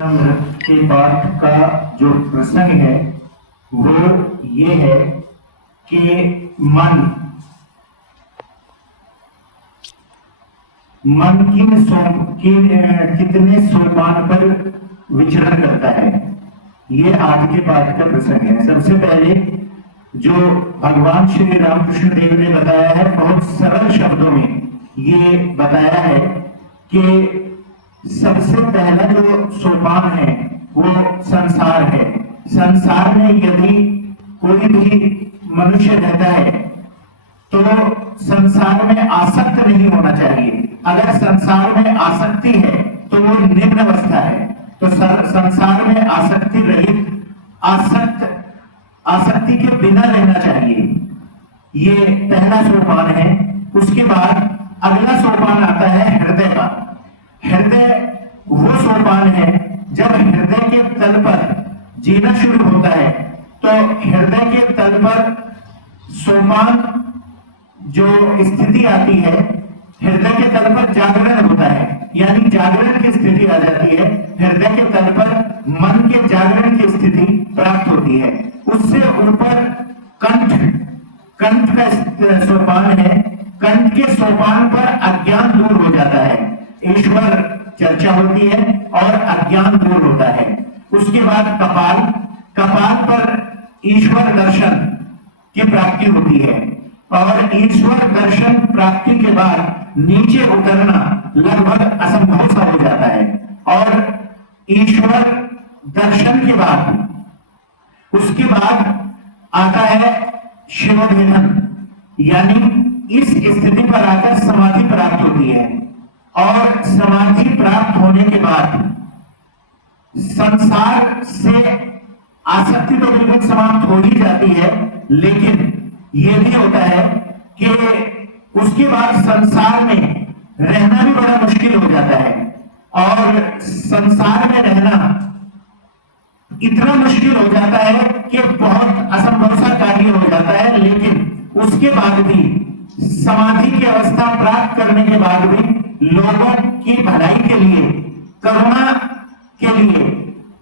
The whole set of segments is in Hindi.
के पाठ का जो प्रसंग है वो ये है कि मन कितने सोपान पर विचरण करता है। ये आज के पाठ का प्रसंग है। सबसे पहले जो भगवान श्री रामकृष्ण देव ने बताया है, बहुत सरल शब्दों में ये बताया है कि सबसे पहला जो सोपान है वो संसार है। संसार में यदि कोई भी मनुष्य रहता है तो संसार में आसक्त नहीं होना चाहिए। अगर संसार में आसक्ति है तो वो निम्न अवस्था है। तो संसार में आसक्ति रहित, आसक्ति के बिना रहना चाहिए। ये पहला सोपान है। उसके बाद अगला सोपान आता है हृदय का। हृदय वो सोपान है जब हृदय के तल पर जीना शुरू होता है तो हृदय के तल पर सोपान जो स्थिति आती है, हृदय के तल पर जागरण होता है, यानी जागरण की स्थिति आ जाती है। हृदय के तल पर मन के जागरण की स्थिति प्राप्त होती है। उससे ऊपर कंठ का सोपान है। कंठ के सोपान पर अज्ञान दूर हो जाता है, ईश्वर चर्चा होती है और अज्ञान दूर होता है। उसके बाद कपाल पर ईश्वर दर्शन की प्राप्ति होती है और ईश्वर दर्शन प्राप्ति के बाद नीचे उतरना लगभग असंभव सा हो जाता है। और ईश्वर दर्शन के बाद उसके बाद आता है शिवोधन, यानी इस स्थिति पर आकर समाधि प्राप्त होती है। और समाधि प्राप्त होने के बाद संसार से आसक्ति तो बिल्कुल समाप्त हो ही जाती है, लेकिन यह भी होता है कि उसके बाद संसार में रहना भी बड़ा मुश्किल हो जाता है। और संसार में रहना इतना मुश्किल हो जाता है कि बहुत असंभव सा कार्य हो जाता है। लेकिन उसके बाद भी समाधि की अवस्था प्राप्त करने के बाद भी लोगों की भलाई के लिए, करुणा के लिए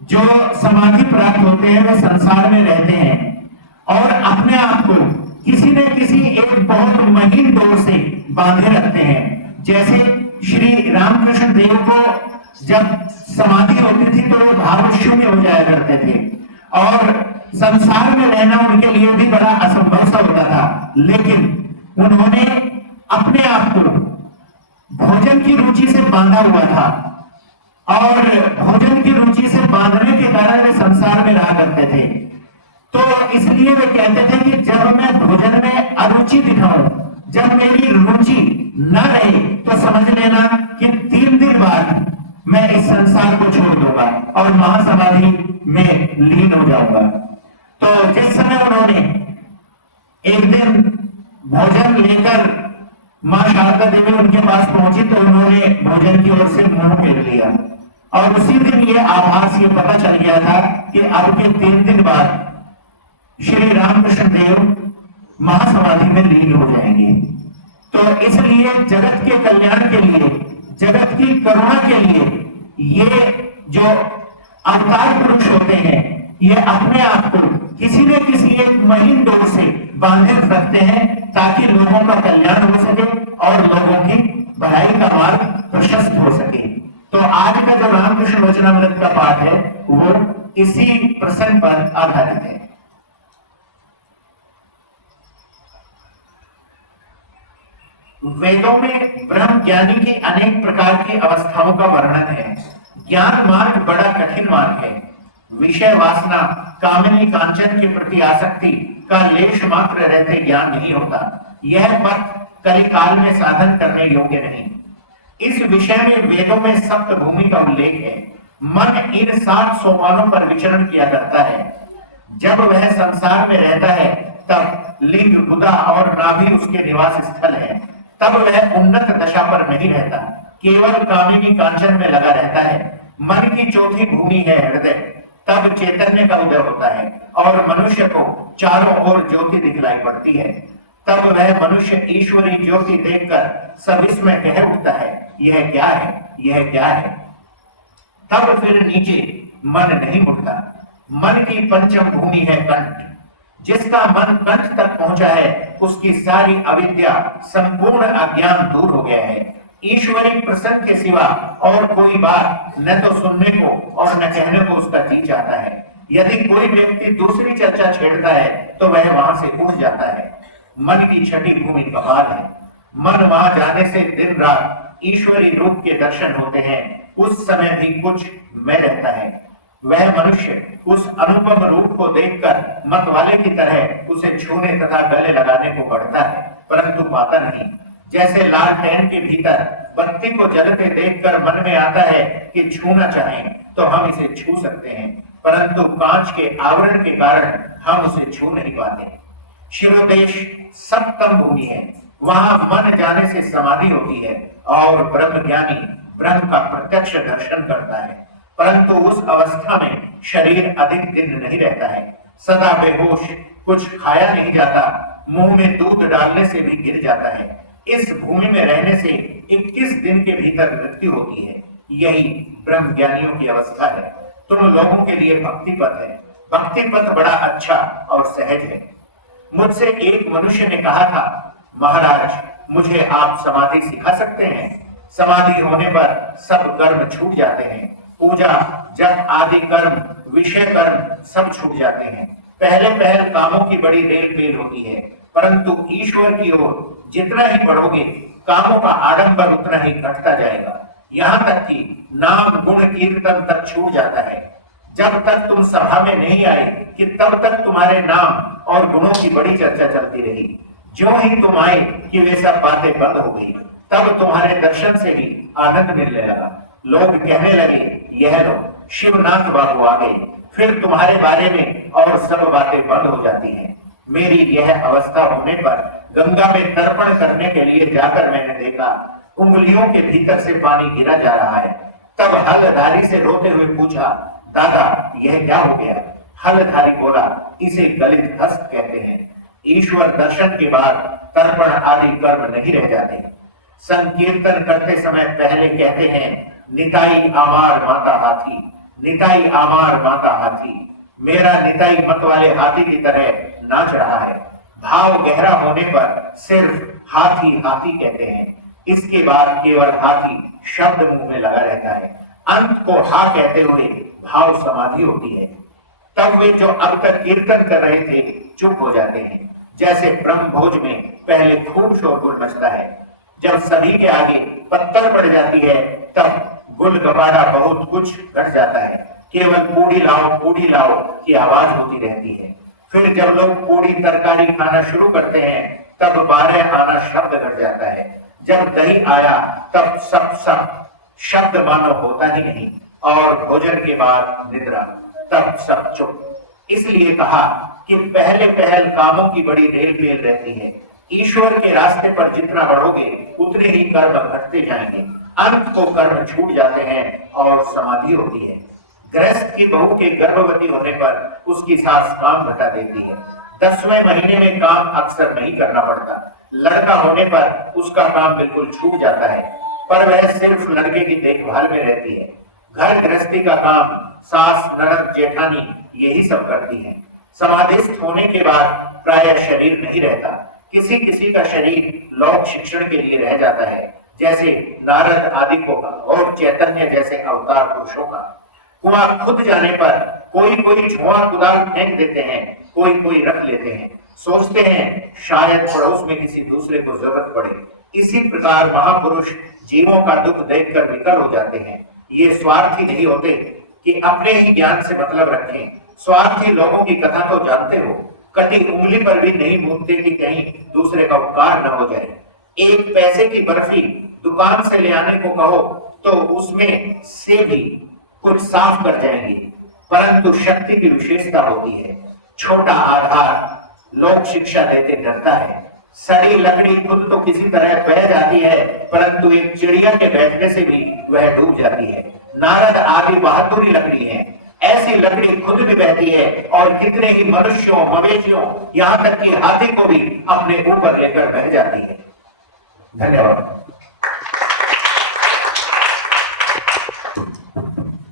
जो समाधि प्राप्त होते हैं वे संसार में रहते हैं और अपने आप को किसी न किसी एक बहुत महीन डोर से बांधे रखते हैं। जैसे श्री रामकृष्ण देव को जब समाधि होती थी तो वो भाव शून्य हो जाया करते थे और संसार में रहना उनके लिए भी बड़ा असंभव सा होता था। लेकिन उन्होंने अपने आप को भोजन की रुचि से बांधा हुआ था और भोजन की रुचि से बांधने के कारण वे संसार में रहा करते थे। तो इसलिए वे कहते थे कि जब मैं भोजन में अरुचि दिखाऊं, जब मेरी रुचि न रहे तो समझ लेना कि 3 दिन बाद मैं इस संसार को छोड़ दूंगा और महासमाधि में लीन हो जाऊंगा। तो जिस समय उन्होंने एक दिन भोजन लेकर मां शारदा देवी उनके पास पहुंची तो उन्होंने भोजन की ओर से मुंह फेर लिया और उसी दिन ये आभास, ये पता चल गया था कि अब के 3 दिन बाद श्री रामकृष्ण देव महासमाधि में लीन हो जाएंगे। तो इसलिए जगत के कल्याण के लिए, जगत की करुणा के लिए ये जो अवतार पुरुष होते हैं ये अपने आप को किसी न किसी एक महीन डोर से बांधे रखते हैं ताकि लोगों का कल्याण हो सके और लोगों की भलाई का मार्ग प्रशस्त हो सके। तो आज का जो रामकृष्ण वचनामृत का पाठ है वो इसी प्रसंग पर आधारित है। वेदों में ब्रह्म ज्ञानी की अनेक प्रकार की अवस्थाओं का वर्णन है। ज्ञान मार्ग बड़ा कठिन मार्ग है। विषय वासना, कामिनी कांचन के प्रति आसक्ति का लेश मात्र रहते ज्ञान नहीं होता। यह पथ कलिकाल में साधन करने योग्य नहीं। इस विषय में वेदों में सप्त भूमि का उल्लेख है। मन इन 7 सोपानों पर विचरण किया करता है। जब वह संसार में रहता है तब लिंग, गुदा और नाभि उसके निवास स्थल है। तब वह उन्नत दशा पर नहीं रहता, केवल कामिनी कांचन में लगा रहता है। मन की चौथी भूमि है हृदय। तब चैतन्य का उदय होता है और मनुष्य को चारों ओर ज्योति दिखलाई पड़ती है। तब वह मनुष्य ईश्वरी ज्योति देखकर सब इसमें कह उठता है, यह क्या है, यह क्या है। तब फिर नीचे मन नहीं मुड़ता। मन की पंचम भूमि है कंठ। जिसका मन कंठ तक पहुंचा है उसकी सारी अविद्या, संपूर्ण अज्ञान दूर हो गया है। ईश्वरी प्रसंग के सिवा और कोई बात न तो सुनने को और न कहने को उसका जी चाहता है। यदि कोई व्यक्ति दूसरी चर्चा छेड़ता है तो वह वहां से उठ जाता है। मन की छठी भूमि कपाल है। मन वहां जाने से दिन रात ईश्वरी रूप के दर्शन होते हैं। उस समय भी कुछ मैं रहता है। वह मनुष्य उस अनुपम रूप को देखकर मतवाले की तरह उसे छूने तथा गले लगाने को बढ़ता है, परंतु पाता नहीं। जैसे लालटेन के भीतर बत्ती को जलते देखकर मन में आता है कि छूना चाहें तो हम इसे छू सकते हैं, परंतु कांच के आवरण के कारण हम उसे छू नहीं पाते। शिरोदेश सप्तम भूमि है। वहां मन जाने से समाधि होती है और ब्रह्म ज्ञानी ब्रह्म का प्रत्यक्ष दर्शन करता है, परंतु उस अवस्था में शरीर अधिक दिन नहीं रहता है। सदा बेहोश, कुछ खाया नहीं जाता, मुंह में दूध डालने से भी गिर जाता है। इस भूमि में रहने से 21 दिन के भीतर मृत्यु होती है। यही ब्रह्म ज्ञानियों की अवस्था है। तुम लोगों के लिए भक्ति पथ है। भक्ति पथ बड़ा अच्छा और सहज है। मुझसे एक मनुष्य ने कहा था, महाराज मुझे आप समाधि सिखा सकते हैं? समाधि होने पर सब कर्म छूट जाते हैं। पूजा, जप आदि कर्म, विषय कर्म सब छूट जाते हैं। पहले पहल कामों की बड़ी रेल पेल होती है, परंतु ईश्वर की ओर जितना ही बढ़ोगे कामों का आडंबर उतना ही घटता जाएगा। यहाँ तक कि नाम गुण कीर्तन तक छूट जाता है। जब तक तुम सभा में नहीं आए कि तब तक तुम्हारे नाम और गुणों की बड़ी चर्चा चलती रही। ज्यों ही तुम आए कि वे सब बातें बंद हो गई, तब तुम्हारे दर्शन से ही आनंद मिलने लगा। लोग कहने लगे, यह लो शिवनाथ बाबू आ गए। फिर तुम्हारे बारे में और सब बातें बंद हो जाती हैं। मेरी यह अवस्था होने पर गंगा में तर्पण करने के लिए जाकर मैंने देखा उंगलियों के भीतर से पानी गिरा जा रहा है। तब हलधारी से रोते हुए पूछा, दादा यह क्या हो गया? हलधारी बोला, इसे गलित हस्त कहते हैं। ईश्वर दर्शन के बाद तर्पण आदि कर्म नहीं रह जाते। संकीर्तन करते समय पहले कहते हैं, निताई आमार माता हाथी, निताई आमार माता हाथी। मेरा निताई मत वाले हाथी की तरह नाच रहा है। भाव गहरा होने पर सिर्फ हाथी हाथी कहते हैं। इसके बाद केवल हाथी शब्द मुंह में लगा रहता है। अंत को हा कहते हुए भाव समाधि होती है। तब वे जो अब तक कीर्तन कर रहे थे चुप हो जाते हैं। जैसे ब्रह्म भोज में पहले खूब शोरगुल मचता है, जब सभी के आगे पत्थर पड़ जाती है तब गुल गबाड़ा बहुत कुछ घट जाता है। केवल पूड़ी लाओ की आवाज होती रहती है। फिर जब लोग पूड़ी तरकारी खाना शुरू करते हैं तब 12 आना शब्द घट जाता है। जब दही आया तब सब शब्द मानो होता ही नहीं, और भोजन के बाद निद्रा, तब सब चुप। इसलिए कहा कि पहले पहल कामों की बड़ी रेल पेल रहती है। ईश्वर के रास्ते पर जितना बढ़ोगे उतने ही कर्म घटते जाएंगे। अंत को कर्म छूट जाते हैं और समाधि होती है। गृहस्थ की बहू के गर्भवती होने पर उसकी सास काम घटा देती है। 10वें महीने में काम अक्सर नहीं करना पड़ता। लड़का होने पर उसका काम बिल्कुल छूट जाता है, पर वह सिर्फ लड़के की देखभाल में रहती है। घर गृहस्थी का काम सास, ननद, जेठानी यही सब करती है। समाधिस्थ होने के बाद प्रायः शरीर नहीं रहता। किसी किसी का शरीर लोक शिक्षण के लिए रह जाता है, जैसे नारद आदि को और चैतन्य जैसे अवतार पुरुषों का। कुआं खुद जाने पर कोई कोई छुआ कुदाल फेंक देते हैं, कोई कोई रख लेते हैं। सोचते हैं शायद पड़ोस में किसी दूसरे को जरूरत पड़े। इसी प्रकार महापुरुष जीवों का दुख देखकर विकल हो जाते हैं। ये स्वार्थी नहीं होते कि अपने ही ज्ञान से मतलब रखें। स्वार्थी लोगों की कथा तो जानते हो, कटी उंगली पर भी नहीं मूकते कि कहीं दूसरे का उपकार न हो जाए। 1 पैसे की बर्फी दुकान से ले आने को कहो तो उसमें से भी कुछ साफ कर जाएंगे, परंतु शक्ति की विशेषता होती है। छोटा आधार लोक शिक्षा देते डरता है। सड़ी लकड़ी खुद तो किसी तरह बह जाती है, परंतु एक चिड़िया के बैठने से भी वह डूब जाती है। नारद आदि बहादुरी लकड़ी है। ऐसी लकड़ी खुद भी बहती है और कितने ही मनुष्यों, मवेशियों, यहाँ तक कि हाथी को भी अपने ऊपर लेकर बह जाती है। धन्यवाद।